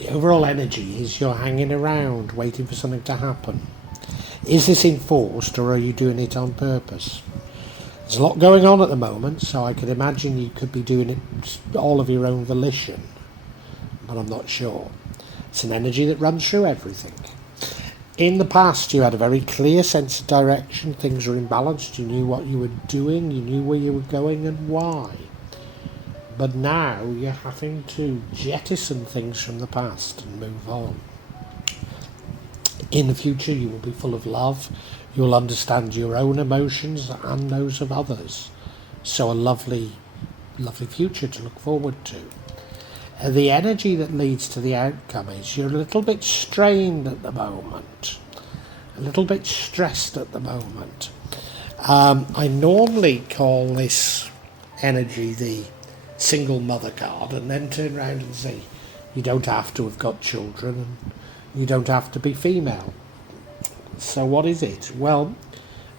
The overall energy is you're hanging around waiting for something to happen. Is this enforced, or are you doing it on purpose? There's a lot going on at the moment, so I could imagine you could be doing it all of your own volition, but I'm not sure. It's an energy that runs through everything. In the past, you had a very clear sense of direction, things were imbalanced, you knew what you were doing, you knew where you were going and why. But now you're having to jettison things from the past and move on. In the future, you will be full of love. You will understand your own emotions and those of others. So a lovely, lovely future to look forward to. The energy that leads to the outcome is you're a little bit strained at the moment, a little bit stressed at the moment. I normally call this energy the single mother card, and then turn around and say you don't have to have got children and you don't have to be female. So what is it? Well,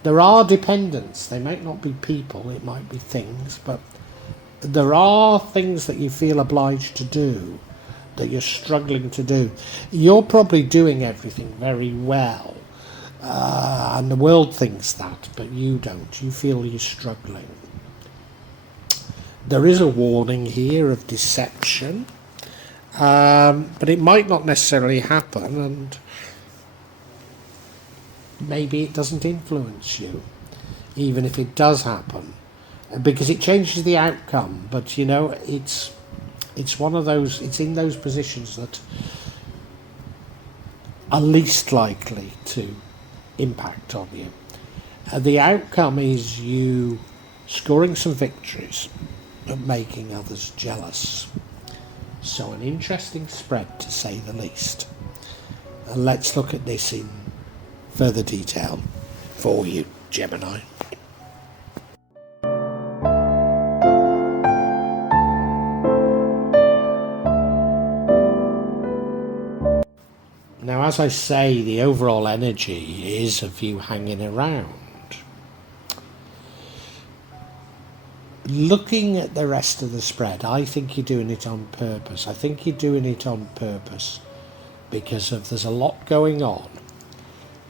there are dependents. They might not be people, it might be things, but there are things that you feel obliged to do, that you're struggling to do. You're probably doing everything very well, and the world thinks that, but you don't. You feel you're struggling. There is a warning here of deception, but it might not necessarily happen, and maybe it doesn't influence you, even if it does happen, because it changes the outcome. But you know, it's one of those, it's in those positions that are least likely to impact on you. The outcome is you scoring some victories but making others jealous. So an interesting spread, to say the least. And let's look at this in further detail for you, Gemini. Now, as I say, the overall energy is of you hanging around. Looking at the rest of the spread, I think you're doing it on purpose. I think you're doing it on purpose because there's a lot going on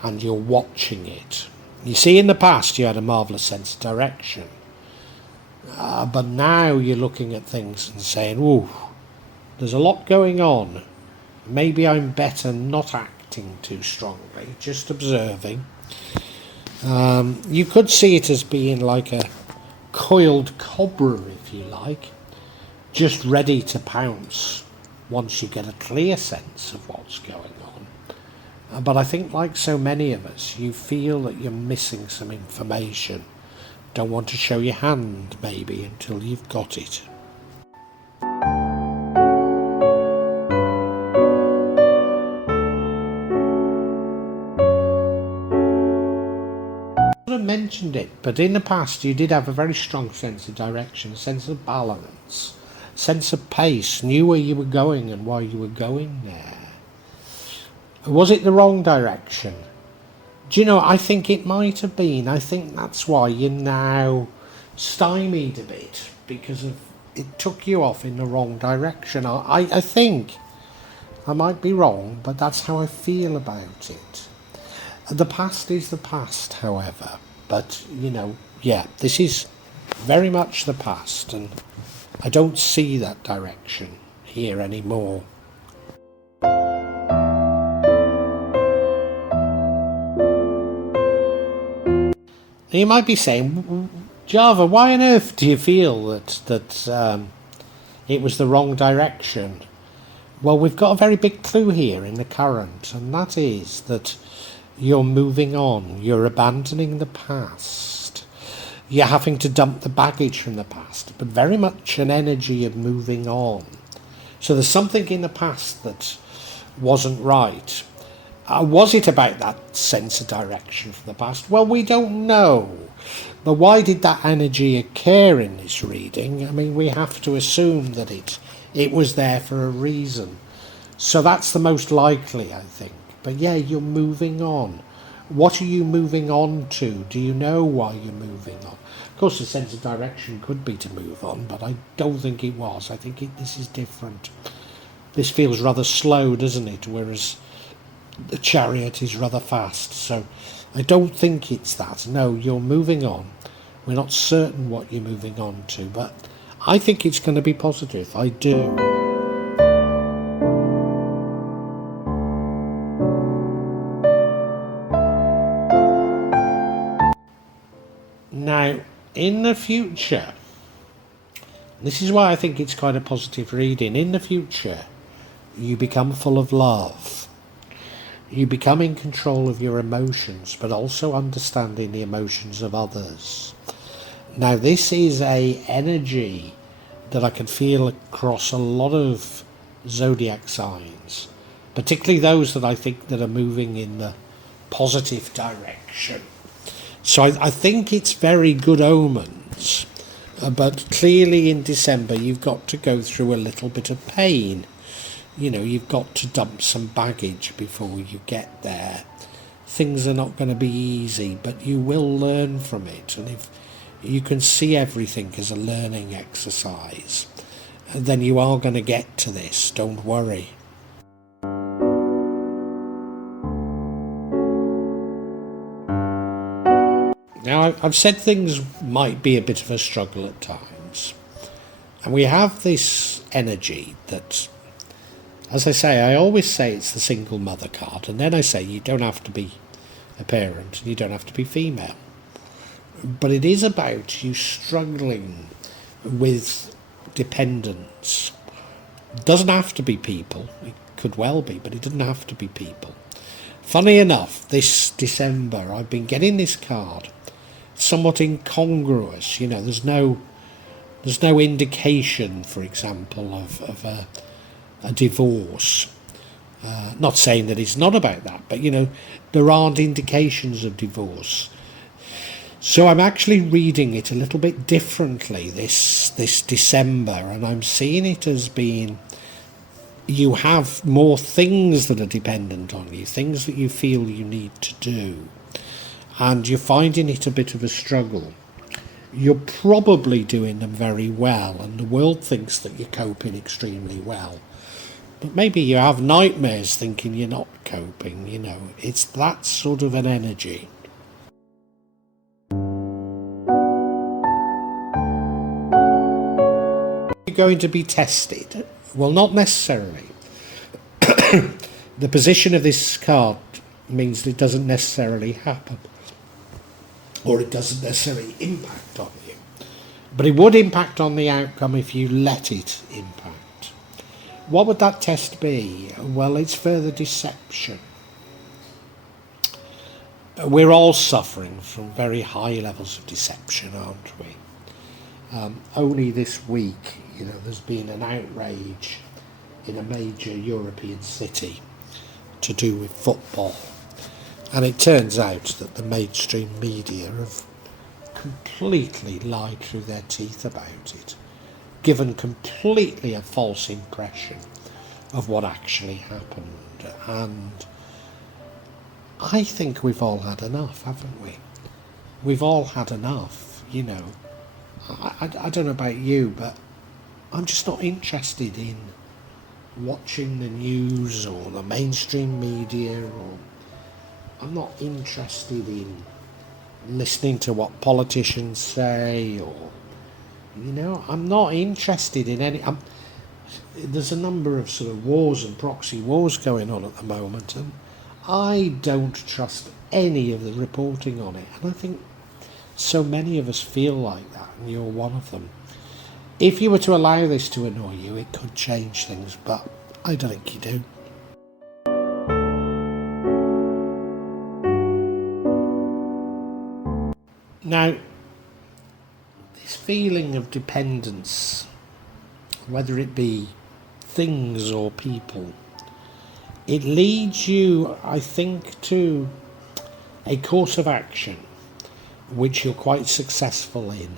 and you're watching it. You see, in the past you had a marvellous sense of direction, but now you're looking at things and saying, ooh, there's a lot going on. Maybe I'm better not acting too strongly, just observing. You could see it as being like a coiled cobra, if you like, just ready to pounce once you get a clear sense of what's going on. But I think, like so many of us, you feel that you're missing some information. Don't want to show your hand, maybe, until you've got it. Mentioned it, but in the past you did have a very strong sense of direction, a sense of balance, sense of pace, knew where you were going and why you were going there. Was it the wrong direction? Do you know, I think it might have been. I think that's why you're now stymied a bit, because of it took you off in the wrong direction. I think, I might be wrong, but that's how I feel about it. The past is the past, however. But, you know, yeah, this is very much the past, and I don't see that direction here anymore. You might be saying, Java, why on earth do you feel that it was the wrong direction? Well, we've got a very big clue here in the current, and that is that you're moving on, you're abandoning the past, you're having to dump the baggage from the past, but very much an energy of moving on. So there's something in the past that wasn't right. Was it about that sense of direction from the past? Well, we don't know. But why did that energy occur in this reading? I mean, we have to assume that it was there for a reason. So that's the most likely, I think. But yeah, you're moving on. What are you moving on to? Do you know why you're moving on? Of course, the sense of direction could be to move on, but I don't think it was. I think this is different. this feels rather slow, doesn't it? Whereas the Chariot is rather fast. So I don't think it's that. No, you're moving on. We're not certain what you're moving on to, but I think it's going to be positive. I do. Now, in the future, this is why I think it's quite a positive reading. In the future, you become full of love. You become in control of your emotions, but also understanding the emotions of others. Now, this is a energy that I can feel across a lot of zodiac signs, particularly those that I think that are moving in the positive direction. So I think it's very good omens, but clearly in December you've got to go through a little bit of pain. You know, you've got to dump some baggage before you get there. Things are not going to be easy, but you will learn from it. And if you can see everything as a learning exercise, then you are going to get to this. Don't worry. Now, I've said things might be a bit of a struggle at times. And we have this energy that, as I say, I always say it's the single mother card. And then I say you don't have to be a parent and you don't have to be female. But it is about you struggling with dependence. It doesn't have to be people. It could well be, but it doesn't have to be people. Funny enough, this December I've been getting this card somewhat incongruous. You know, there's no indication, for example, of a divorce. Not saying that it's not about that, but you know, there aren't indications of divorce. So I'm actually reading it a little bit differently this December, and I'm seeing it as being you have more things that are dependent on you, things that you feel you need to do, and you're finding it a bit of a struggle. You're probably doing them very well, and the world thinks that you're coping extremely well. But maybe you have nightmares thinking you're not coping, you know. It's that sort of an energy. You're going to be tested. Well, not necessarily. The position of this card means that it doesn't necessarily happen, or it doesn't necessarily impact on you. But it would impact on the outcome if you let it impact. What would that test be? Well, it's further deception. We're all suffering from very high levels of deception, aren't we? Only this week, you know, there's been an outrage in a major European city to do with football. And it turns out that the mainstream media have completely lied through their teeth about it, given completely a false impression of what actually happened. And I think we've all had enough, haven't we? We've all had enough, you know. I don't know about you, but I'm just not interested in watching the news or the mainstream media, or I'm not interested in listening to what politicians say, or, you know, I'm not interested in any. There's a number of sort of wars and proxy wars going on at the moment, and I don't trust any of the reporting on it. And I think so many of us feel like that, and you're one of them. If you were to allow this to annoy you, it could change things, but I don't think you do. Now, this feeling of dependence, whether it be things or people, it leads you, I think, to a course of action which you're quite successful in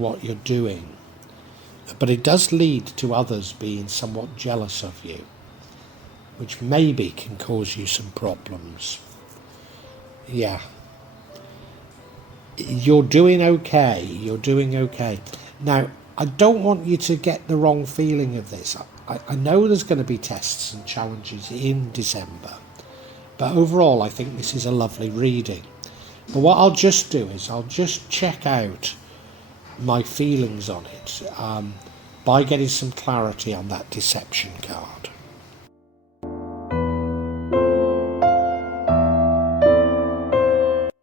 what you're doing. But it does lead to others being somewhat jealous of you, which maybe can cause you some problems. Yeah. You're doing okay. Now, I don't want you to get the wrong feeling of this. I know there's going to be tests and challenges in December, but overall I think this is a lovely reading. But what I'll just do is I'll just check out my feelings on it by getting some clarity on that deception card.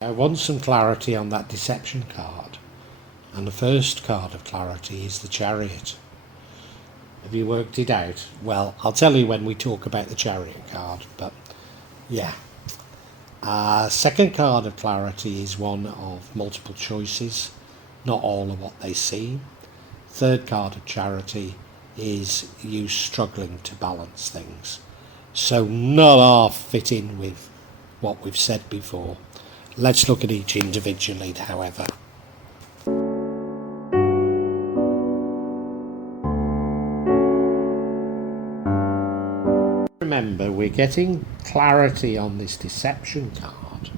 I want some clarity on that deception card, and the first card of clarity is the Chariot. Have you worked it out? Well, I'll tell you when we talk about the Chariot card, but yeah. Second card of clarity is one of multiple choices, not all of what they seem. Third card of charity is you struggling to balance things. So not all fit in with what we've said before. Let's look at each individually, however. Remember, we're getting clarity on this deception card,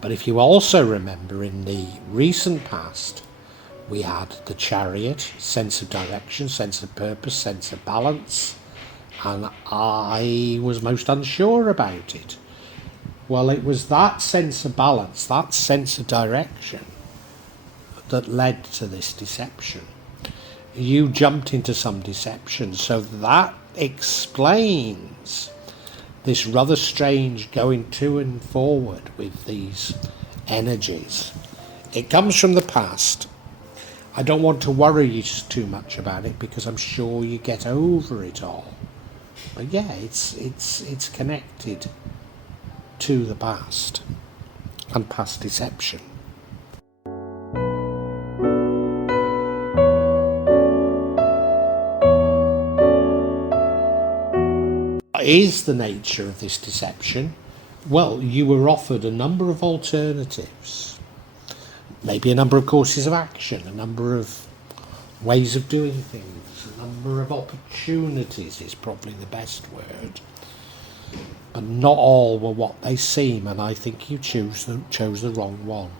but if you also remember, in the recent past we had the Chariot, sense of direction, sense of purpose, sense of balance, and I was most unsure about it. Well, it was that sense of balance, that sense of direction, that led to this deception. You jumped into some deception, so that explains this rather strange going to and forward with these energies. It comes from the past. I don't want to worry you too much about it because I'm sure you get over it all. But yeah, it's connected to the past and past deception. What is the nature of this deception? Well, you were offered a number of alternatives, maybe a number of courses of action, a number of ways of doing things, a number of opportunities is probably the best word, but not all were what they seem, and I think you chose the wrong one.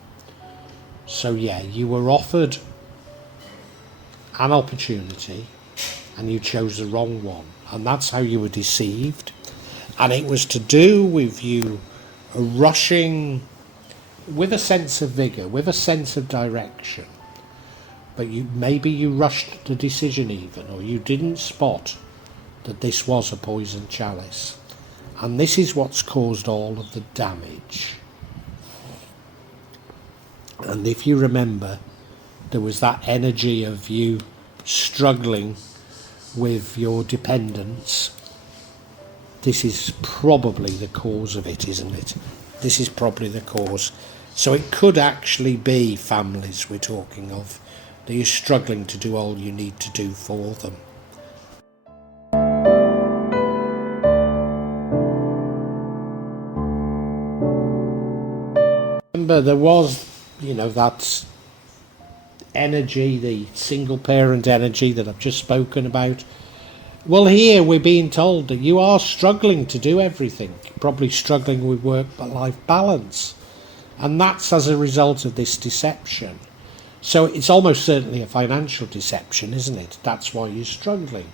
So yeah, you were offered an opportunity and you chose the wrong one, and that's how you were deceived. And it was to do with you rushing with a sense of vigour, with a sense of direction, but maybe you rushed the decision even, or you didn't spot that this was a poison chalice, and this is what's caused all of the damage. And if you remember, there was that energy of you struggling with your dependence. This is probably the cause of it, isn't it? This is probably the cause. So it could actually be families we're talking of, that you're struggling to do all you need to do for them. Remember, there was, that energy, the single parent energy that I've just spoken about. Well, here we're being told that you are struggling to do everything, probably struggling with work-life balance, and that's as a result of this deception. So it's almost certainly a financial deception, isn't it? That's why you're struggling.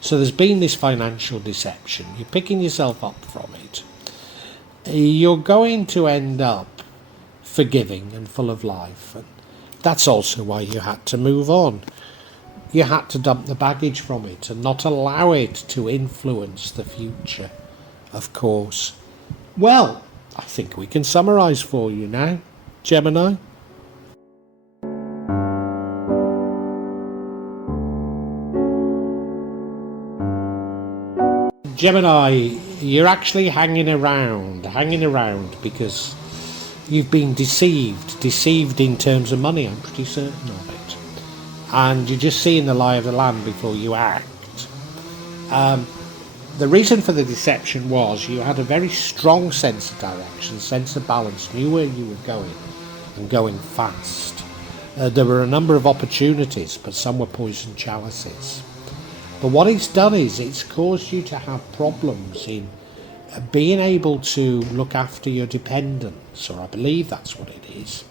So there's been this financial deception. You're picking yourself up from it. You're going to end up forgiving and full of life, and that's also why you had to move on. You had to dump the baggage from it and not allow it to influence the future, of course. Well, I think we can summarise for you now, Gemini. Gemini, you're actually hanging around because you've been deceived in terms of money, I'm pretty certain of it. And you're just seeing the lie of the land before you act. The reason for the deception was you had a very strong sense of direction, sense of balance, knew where you were going, and going fast. There were a number of opportunities, but some were poison chalices. But what it's done is it's caused you to have problems in being able to look after your dependents, or I believe that's what it is.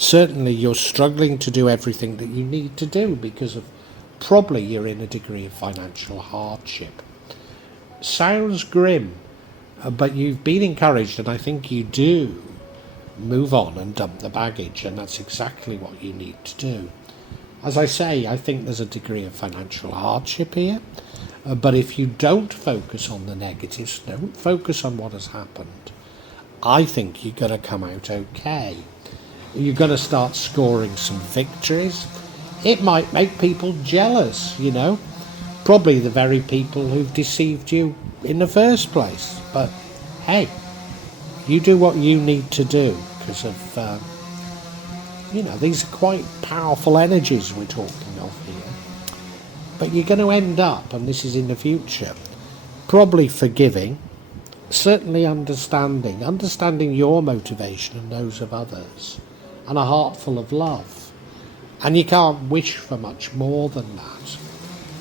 Certainly you're struggling to do everything that you need to do because of probably you're in a degree of financial hardship. Sounds grim, but you've been encouraged, and I think you do move on and dump the baggage, and that's exactly what you need to do. As I say, I think there's a degree of financial hardship here, but if you don't focus on the negatives, don't focus on what has happened, I think you're going to come out okay. You're going to start scoring some victories. It might make people jealous, you know, probably the very people who've deceived you in the first place. But hey, you do what you need to do because of, these are quite powerful energies we're talking of here. But you're going to end up, and this is in the future, probably forgiving, certainly understanding your motivation and those of others, and a heart full of love. And you can't wish for much more than that.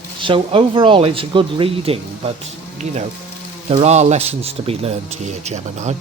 So overall, it's a good reading, but, there are lessons to be learned here, Gemini.